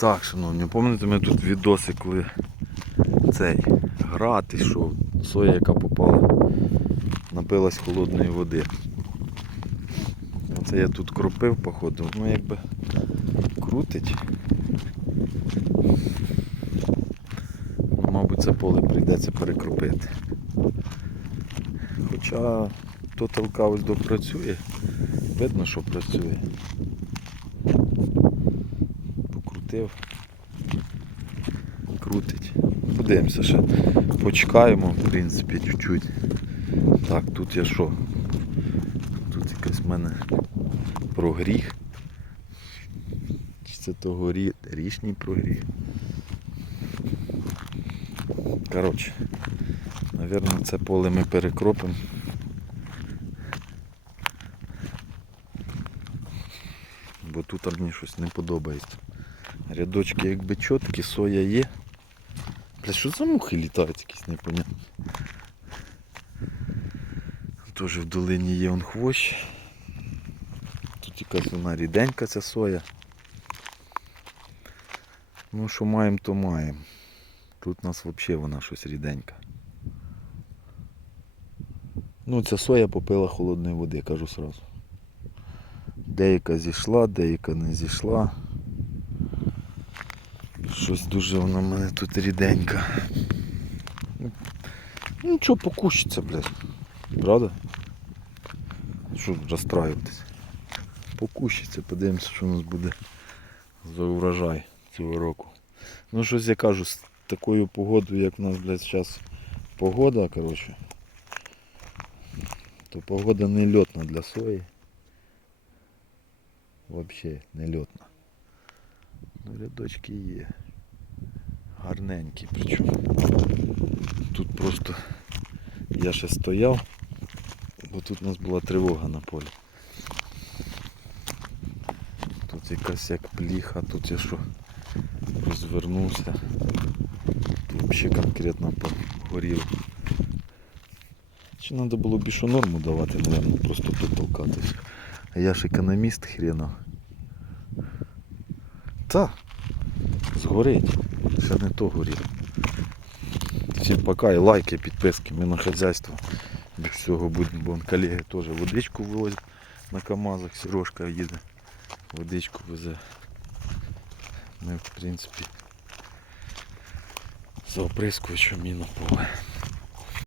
Так, шановні, пам'ятаєте, ми тут відоси, коли цей град ішов, соя, яка попала, напилась холодної води. Оце я тут кропив, походу, ну якби крутить. Ну, мабуть, це поле прийдеться перекропити. Хоча то толка ось допрацює, видно, що працює. Покрутив. Крутить. Подивимося ще. Почекаємо, в принципі, чуть-чуть. Так, тут я що? Тут якась в мене прогріх. Чи це того рі... річний прогріх? Коротше, Навірно, це поле ми перекропимо. Бо тут мені щось не подобається. Рядочки якби чіткі, соя є. Бля, що за мухи літають якісь непонятні. Теж в долині є он хвощ. Тут якась вона ріденька ця соя. Ну що маємо, то маємо. Тут у нас взагалі вона щось ріденька. Ну ця соя попила холодної води, кажу сразу. Деяка зійшла, деяка не зійшла. Щось дуже вона в мене тут ріденька. Ну, Нічого покущиться, блядь. Правда? Що розстраюватись? Покущиться, подивимося, що у нас буде за урожай цього року. Ну щось я кажу, з такою погодою, як у нас, блядь, зараз погода, коротше, то погода не льотна для сої. Взагалі не льотна. Ну, рядочки є. Гарненькі причому. Тут просто я ще стояв, бо тут у нас була тривога на полі. Тут якась як пліха, тут я що розвернувся. Тут взагалі конкретно погорів. Чи треба було більшу норму давати, мабуть, просто тут. А я ж економіст хренов. Та, згорить. Ще не то горіло. Всім пока і лайки, підписки. Ми на хазяйство. Без всього будемо, бо колеги теж водичку вивозять на КАМАЗах, Сережка їде, водичку везе. Ми в принципі за оприскувачем і поле.